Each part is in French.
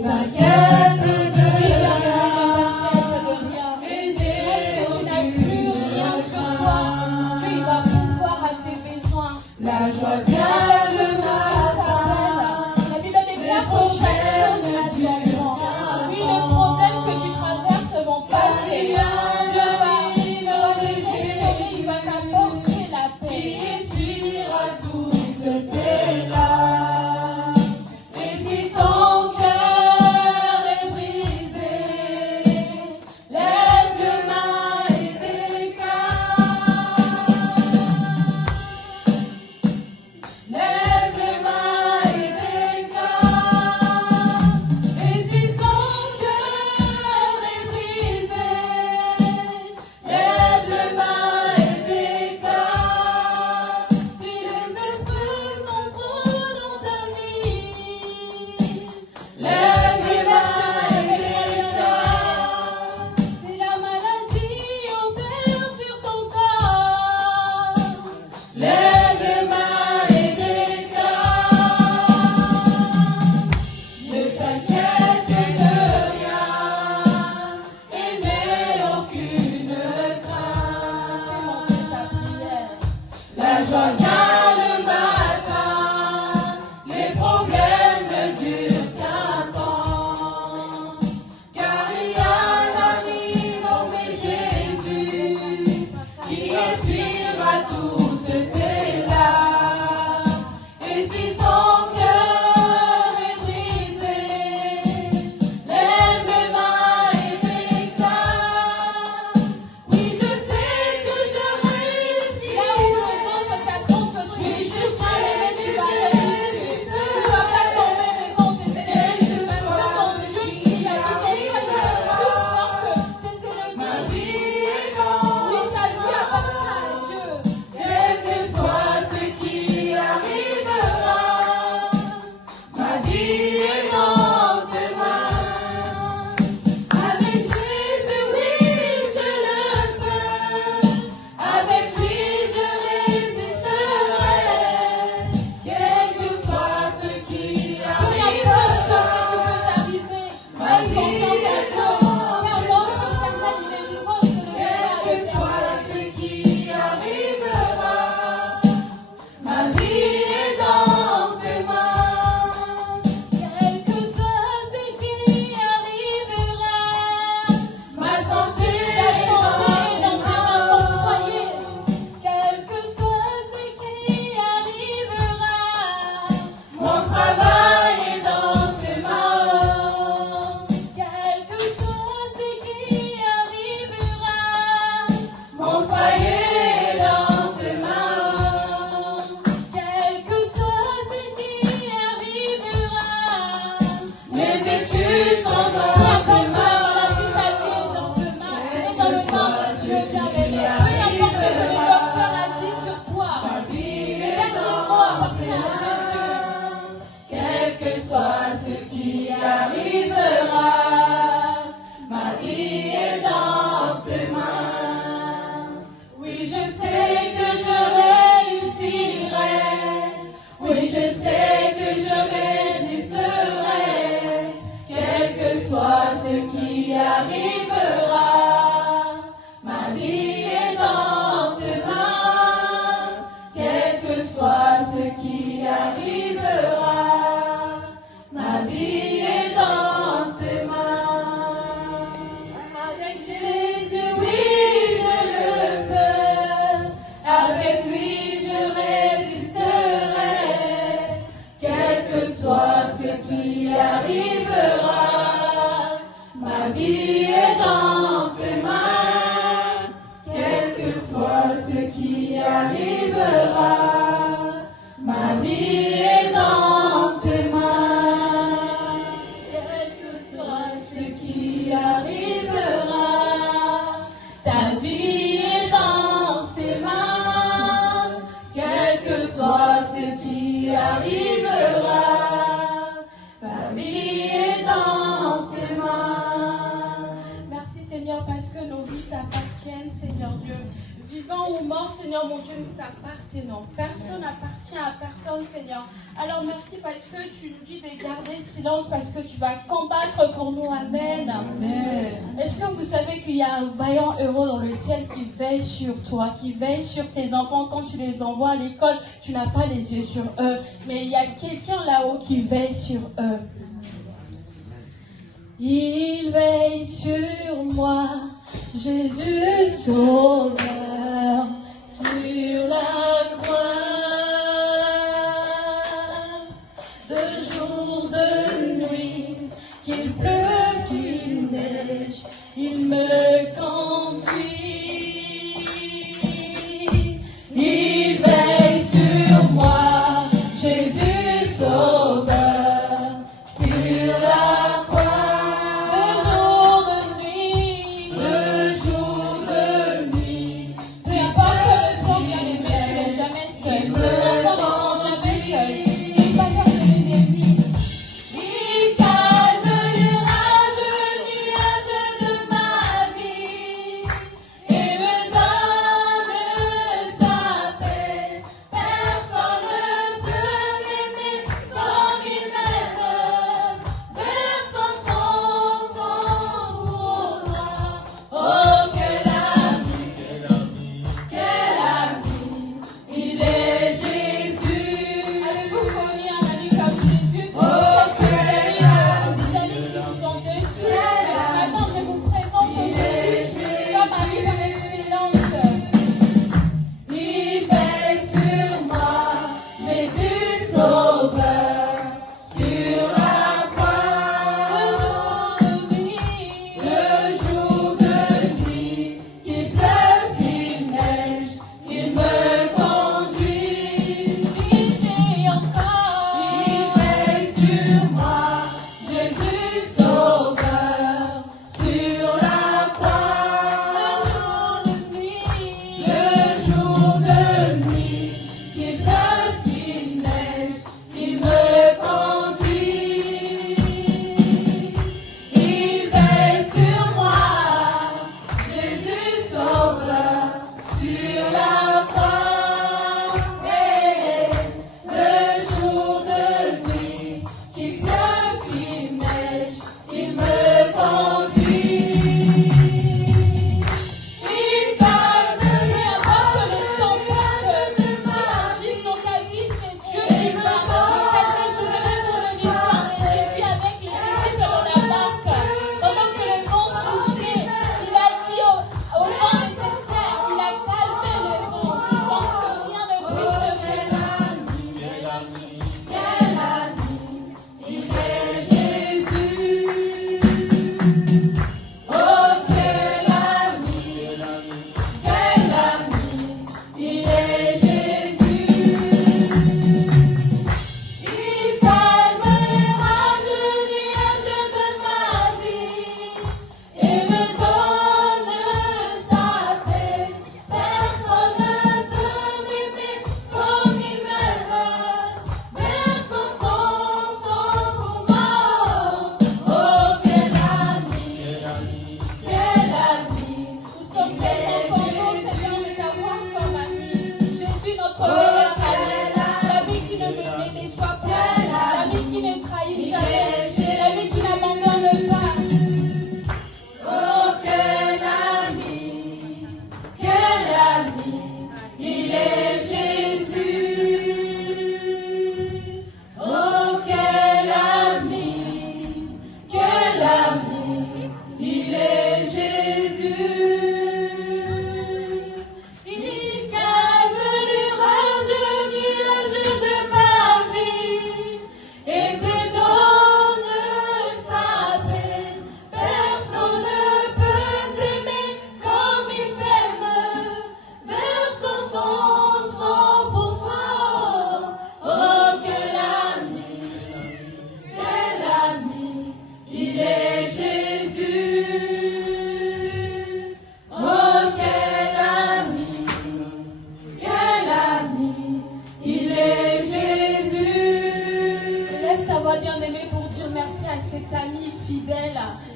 t'inquiète de rien. Même si tu n'as plus rien sur toi, Dieu il va pouvoir à tes besoins. La joie vient le matin. La Bible déclare que chaque chose a son temps. Oui, les problèmes que tu traverses vont passer. Dieu va te gérer, il va t'apporter la paix. Il essuiera toutes tes larmes. Et si ton cœur est brisé, lève les mains et déclare. Lève les mains et déclare. Et si ton cœur est brisé, lève les mains et déclare. Si les épreuves sont trop dans ta vie, lève les mains et déclare. Si la maladie opère sur ton corps, Lève les mains et déclare. Ne t'inquiète de rien et n'aie aucune crainte. ta prière. La joie vient le matin, les problèmes ne durent qu'un temps. Car il y a un ami nommé Jésus qui essuiera toutes tes larmes. Et si ton cœur est brisé, lève les mains et déclare. Oui, je sais que je réussirai. Là où le monde t'attend que tu échoues, tu vas réussir. Tu ne vas pas tomber devant tes ennemis. Parce que ton Dieu qui a dit ton Dieu est plus fort que tes ennemis. Ma vie est dans Oui, ta vie appartient à Dieu. quel que soit ce qui arrivera. Ma vie est dans tes mains. Avec Jésus, oui, je le peux. Avec lui, je résisterai. Quel que soit ce qui Peu importe ce qui arrivera. peut t'arriver, aie confiance en Dieu. Car l'homme éternel, il est vivant, il se lèvera Quel que avec soit toi. ce qui arrivera, ma vie est dans tes mains. Quel que soit ce qui arrivera, Ma santé ta est santé dans est tes dans ton mains. foyer. Quel que soit ce qui arrivera, Mon travail est dans tes mains. quel que soit ce qui arrivera, Mon foyer est dans tes mains. quel que soit ce qui arrivera. Mes études sont Peu dans importe tes la mains. vie, ta vie est dans tes mains, et dans le sein de Dieu bien-aimé. Peu importe ce que le docteur a dit sur toi, Ma vie le est dernier mot dans appartient tes à mains. Quel que soit ce qui arrivera, ma vie est dans tes mains. Oui, je sais que je réussirai. Oui, je sais que je résisterai. Quel que soit ce qui arrivera, ma vie est dans tes mains. Quel que soit ce qui arrivera, ma vie est dans tes mains. Avec Jésus, oui, je le peux. Avec lui, je résisterai. Quel que soit ce qui arrivera, ma vie est dans tes mains. Quel que soit ce qui arrivera, ma vie est dans tes mains. Quel que soit ce qui arrivera, ta vie est dans ses mains. Quel que soit ce qui arrivera, ta vie est dans ses mains. Merci Seigneur parce que nos vies t'appartiennent, Seigneur Dieu. Vivant ou mort, Seigneur mon Dieu, nous t'appartenons. Personne n'appartient à personne, Seigneur. Alors merci parce que tu nous dis de garder silence, parce que tu vas combattre pour nous. Amen. Amen. Est-ce que vous savez qu'il y a un vaillant héros dans le ciel qui veille sur toi, qui veille sur tes enfants quand tu les envoies à l'école? Tu n'as pas les yeux sur eux, mais il y a quelqu'un là-haut qui veille sur eux. Il veille sur moi, Jésus Sauveur, sur la croix. De jour, de nuit, qu'il pleuve, qu'il neige, il me conduit. Il veille sur moi, Jésus Sauveur, sur la croix.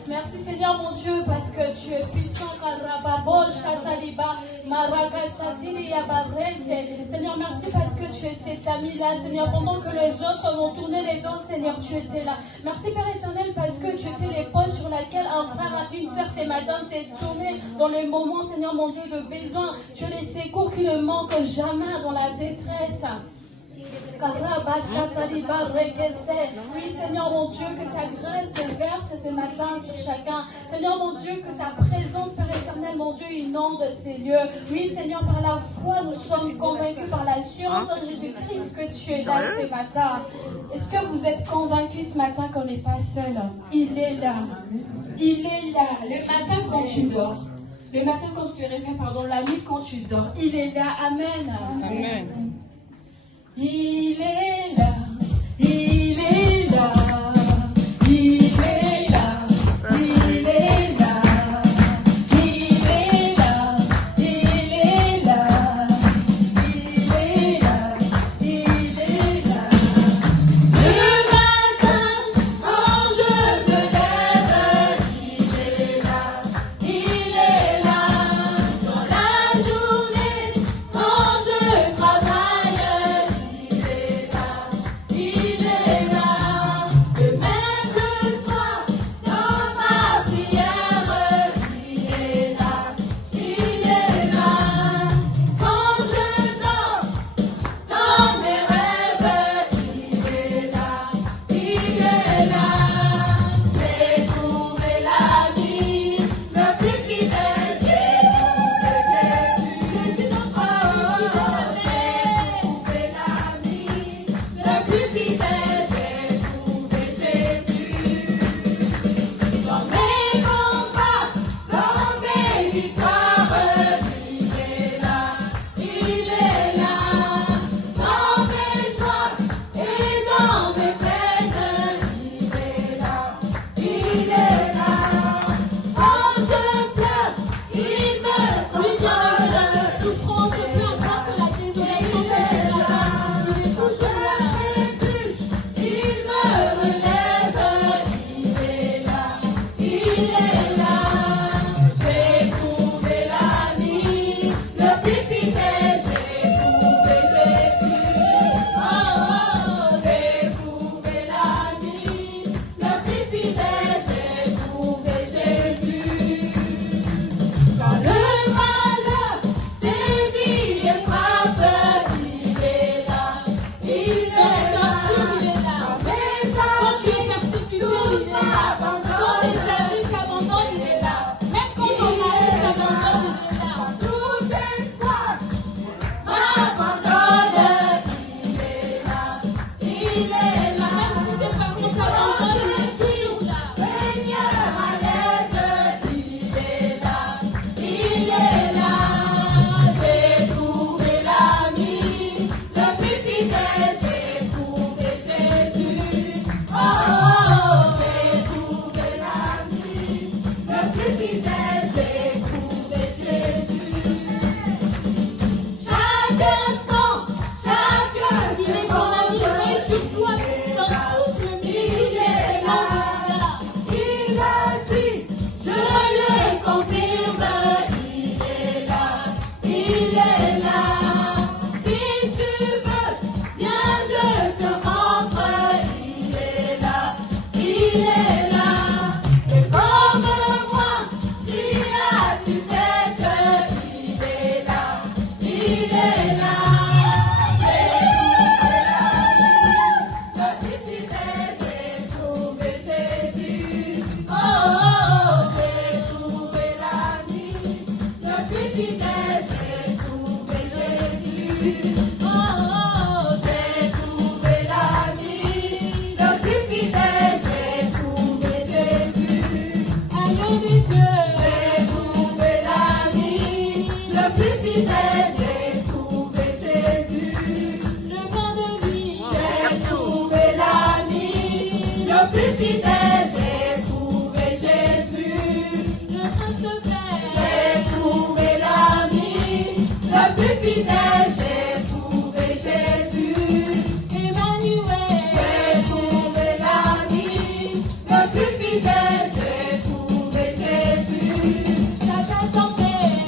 Merci Seigneur mon Dieu parce que tu es puissant. Seigneur, merci parce que tu es cet ami-là. Seigneur, pendant que les autres ont tourné les dos, Seigneur, tu étais là. Merci, Père éternel, parce que tu étais l'épaule sur laquelle un frère, une soeur, ces matins s'est tourné dans les moments, Seigneur, mon Dieu, de besoin. Tu les secours qui ne manquent jamais dans la détresse. Oui, Seigneur mon Dieu, que ta grâce déverse ce matin sur chacun. Seigneur mon Dieu, que ta présence, Père éternel, mon Dieu, inonde ces lieux. Oui, Seigneur, par la foi, nous sommes convaincus par l'assurance de Jésus-Christ que tu es là ce matin. Est-ce que vous êtes convaincus ce matin qu'on n'est pas seul? Il est là. Il est là. Le matin quand tu dors. Le matin quand tu te réveilles, la nuit quand tu dors. Il est là. Amen. Amen. Il est là, il est là, il est là, il est là, il est là, il est là, il est là, il est là. Le matin, quand je me lève, il est là, il est là. Dans la journée, quand je travaille.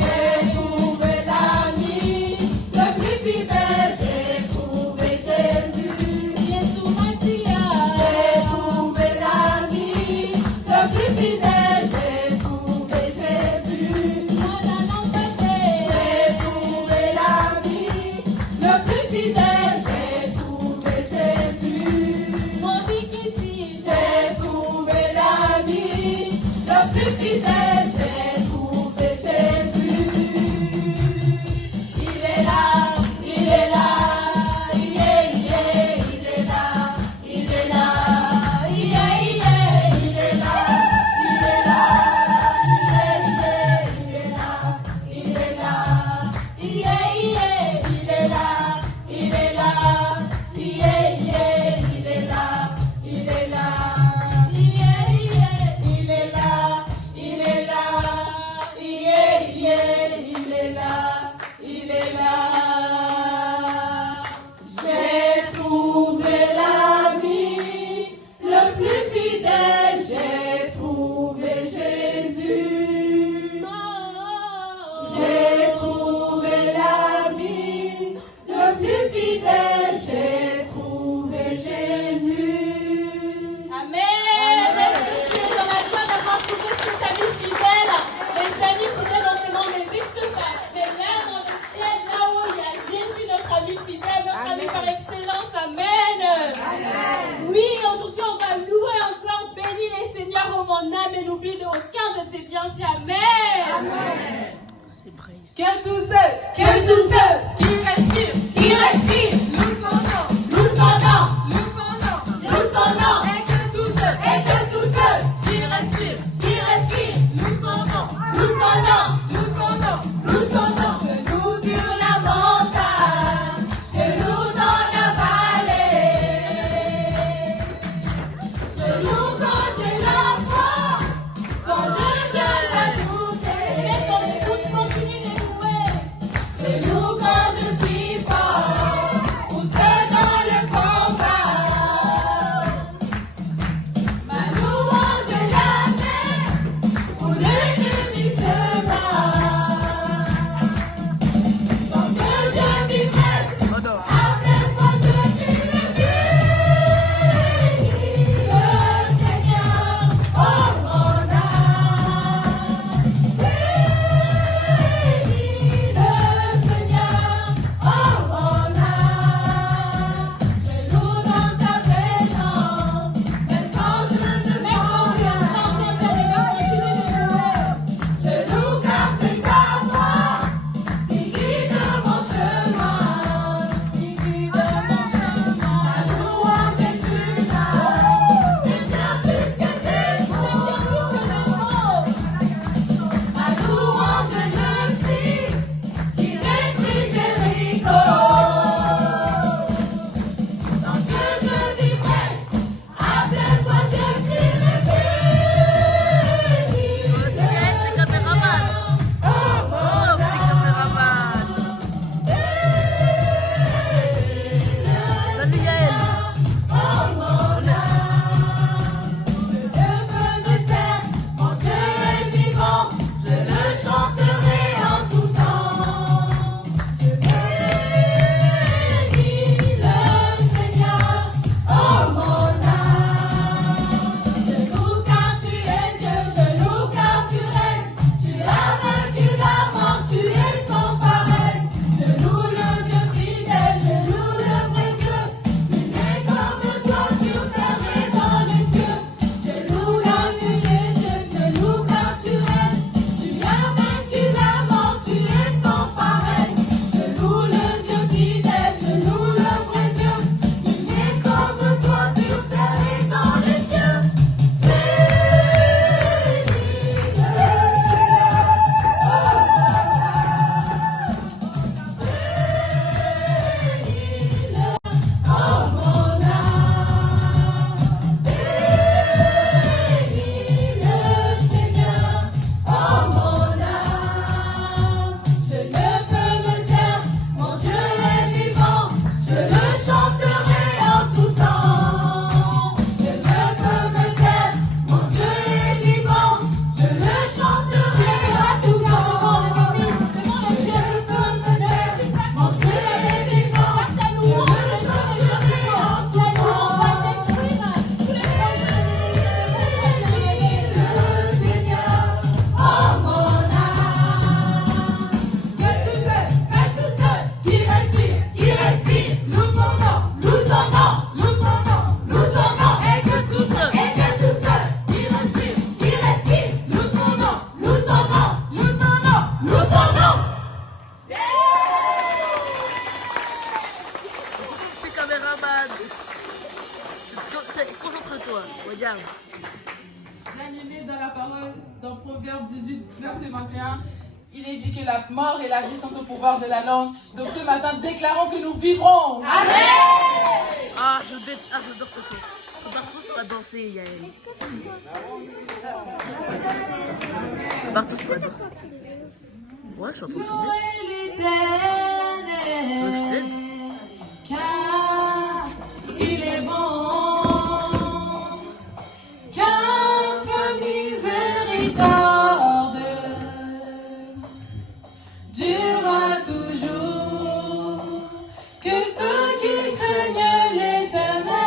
J'ai trouvé l'ami. Cœur tout seul, cœur tout seul, qui respire, loue son nom, loue son nom, loue son nom, loue son nom, et cœur tout seul, et que tout seul, qui respire, loue son nom, loue son nom, loue son nom, loue son nom. je loue sur la montagne, Je loue dans la vallée, je loue quand je l'entends, quand je viens à douter. et ton épouse continue de louer, Je loue quand je suis fort, ou seul dans le combat. Ma louange est la mer, où l'ennemi se bat. Tant que je vivrai, après moi je vivrai. Le Seigneur, oh mon âme. Bénis le Seigneur, oh mon âme. Je loue dans ta présence, même quand je ne me sens bien. Je loue car c'est ta voix qui guide mon chemin, qui guide mon chemin. Ma louange est une âme, c'est bien plus que des mots. Ma louange est le cri qui détruit Jéricho. Tant que je vivrai, appelle-moi, je crierai. C'est caméraman. Oh mon Oh, petit caméraman. Salut Yael. Oh mon âme, je peux me taire, mon Dieu est vivant, je le chanterai en tout temps. Je bénis le Seigneur, oh mon âme. Je loue car tu es Dieu, je loue car tu règnes, tu as vaincu la mort, tu es sans pareil. Je loue le Dieu fidèle, je loue le vrai Dieu. Nul n'est comme toi sur terre et dans les cieux. Je loue car tu es Dieu, je loue car tu règnes. Tu as vaincu la mort, tu es sans pareil. Je loue le Dieu fidèle, je loue le vrai Dieu. Nul n'est comme toi sur terre et dans les cieux. Oh mon âme, bénis le Seigneur, oh mon âme. Je ne peux me taire, mon Dieu est vivant, je le chanterai en tout temps. Je ne peux me taire, mon Dieu est vivant, je le chanterai à tout temps. Je ne peux me taire, mon Dieu est vivant, je le chanterai en tout temps. Le Seigneur, oh mon âme. Que tout seul, qui respire, loue son nom, loue son nom, loue son nom, loue son nom. Et que tout seul, qui respire, loue son nom, loue son nom, loue son nom, loue son nom. Petit caméraman. Concentre-toi. Regarde. Bien-aimé dans la parole, dans Proverbe 18, verset 21, il est dit que la mort et la vie sont au pouvoir de la langue. Donc ce matin, déclarons que nous vivrons. Ah, j'adore ce truc. Bartos va danser, Yael. Bartos va danser. Ouais, je suis en train de filmer. Tu veux que je t'aide? Car il est bon, car sa miséricorde durera toujours. Que ceux qui craignent l'Éternel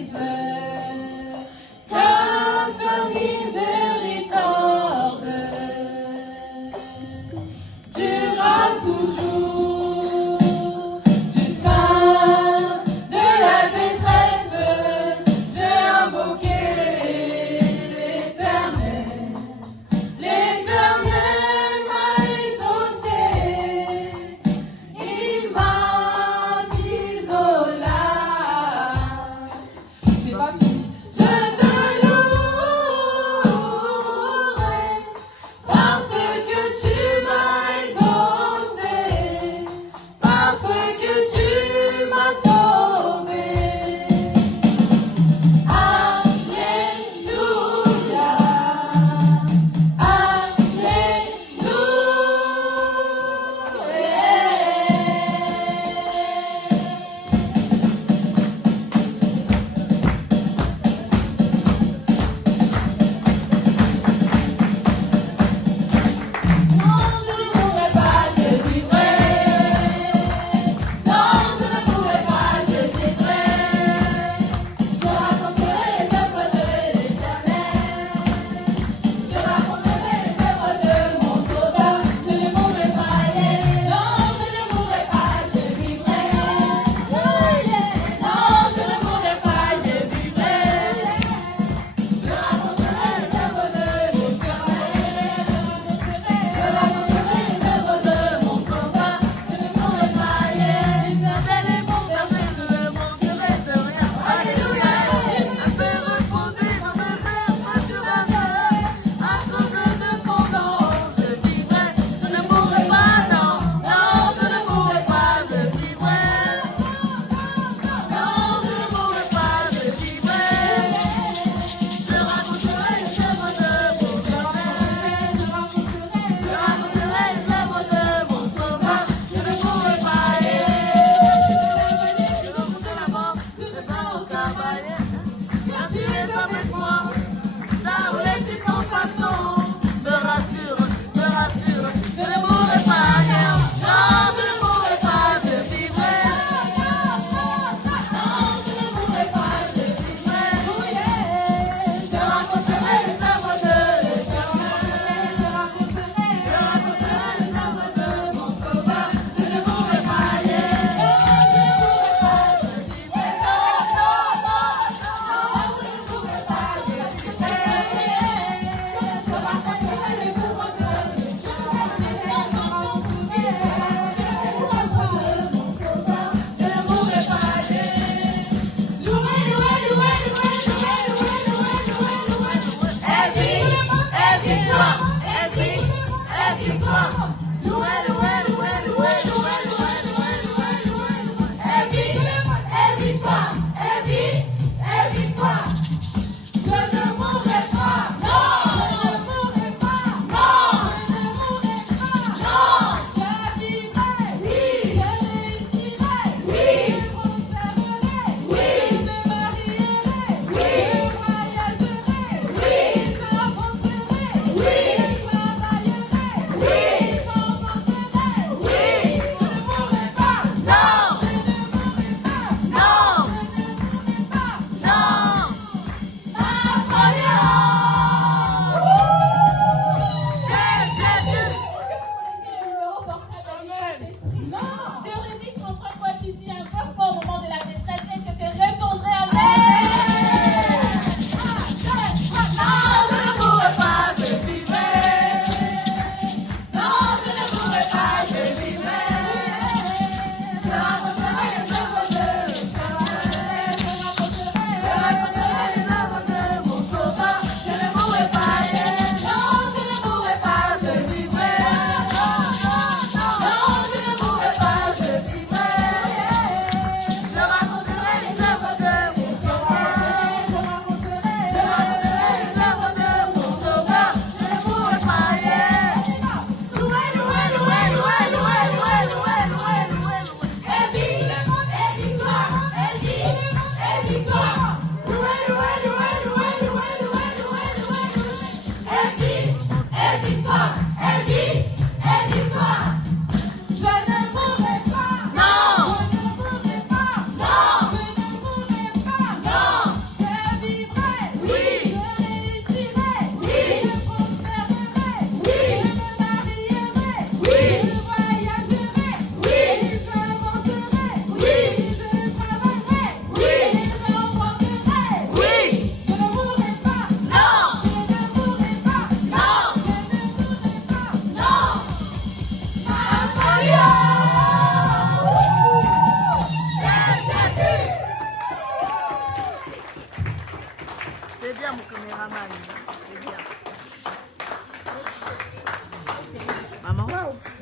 disent, car sa miséricorde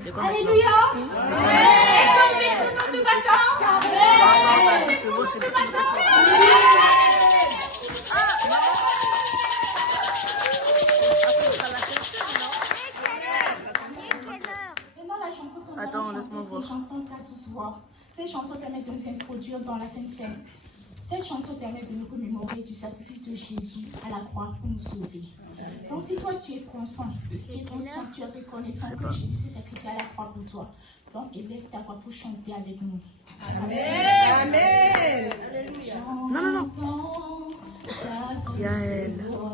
C'est quoi Alléluia. Est-ce qu'on dit que nous nous battons? C'est bon, c'est bon. Maintenant, la chanson qu'on va Attends, laisse-moi chanter, voir. c'est Chantons à tous voix. Cette chanson permet de nous introduire dans la Sainte Seine. Cette chanson permet de nous commémorer du sacrifice de Jésus à la croix pour nous sauver. Donc si toi tu es conscient, tu es reconnaissant que Jésus s'est sacrifié à la croix pour toi, donc élève ta voix pour chanter avec nous. Amen. Amen. Chantons à tous Yael. voix.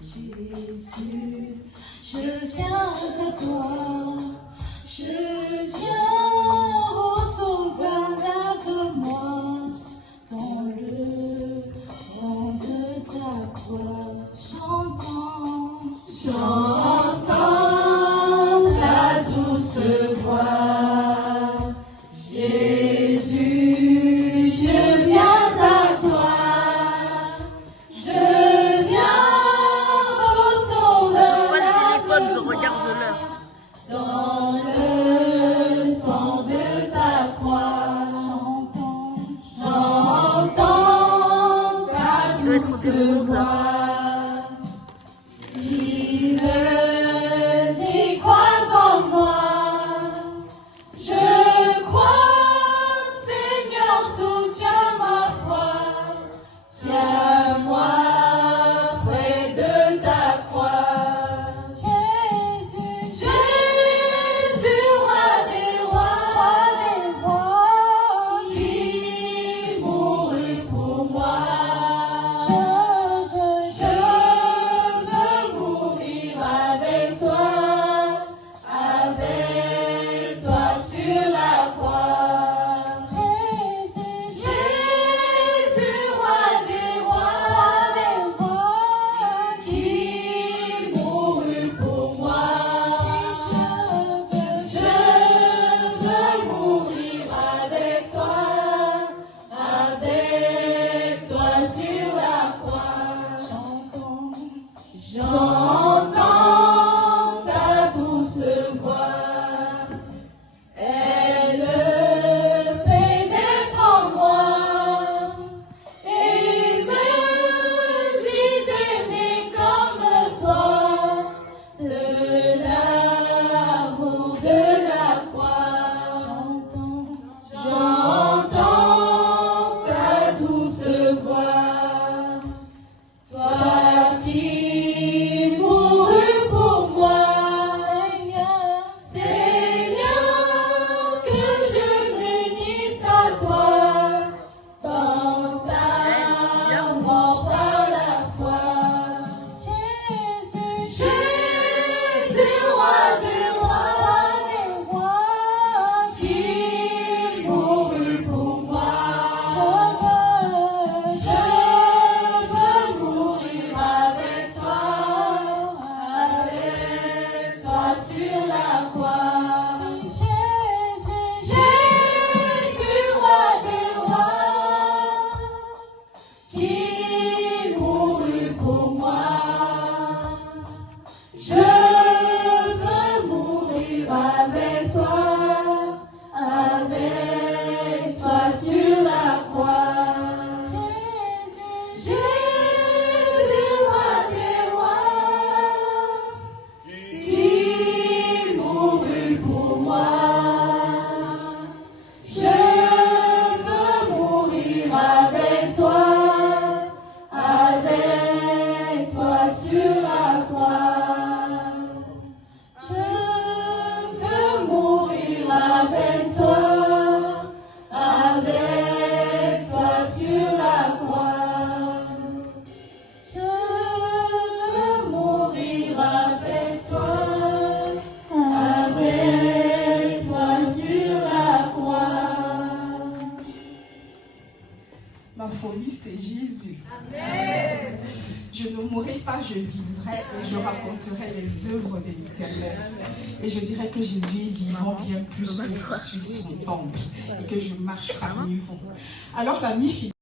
Jésus, je viens à toi, je viens au sauveur de moi, dans le sang de ta croix, chantons, chantons ta douce voix, Jésus, je viens à toi, je viens au sauveur Je prends le téléphone, je regarde l'heure. dans le sang de ta croix, chantons ta douce voix. Il me dit, crois en moi, je crois, Seigneur, soutiens ma foi, tiens-moi près de ta croix. Jésus, Jésus, roi des rois, qui mourut pour moi. Je veux mourir avec toi sur la croix. Jésus, Jésus, roi des rois, qui mourut pour moi. Je veux mourir avec toi sur la croix. J'entends ta douce voix, elle pénètre en moi et me dit d'aimer comme toi, de l'amour de la croix. J'entends ta douce voix, toi qui mourus pour moi, Seigneur, que je m'unisse à toi, dans ta mort par la foi. Jésus, Jésus, roi des rois, qui mourut pour moi. Je veux mourir avec toi sur la croix. Jésus, Jésus, roi des rois, qui mourut pour moi. Je veux mourir avec toi sur la croix. Jésus, roi des rois, qui mourut pour moi. Je veux mourir avec toi sur la croix. Je veux mourir avec toi sur la croix. Je veux mourir avec toi sur la croix. Ma folie, c'est Jésus. Amen. Je ne mourrai pas, je vivrai et je raconterai les œuvres de l'Éternel. Et je dirai que Jésus est vivant bien plus que je suis son temple et que je marche parmi vous. Alors, l'ami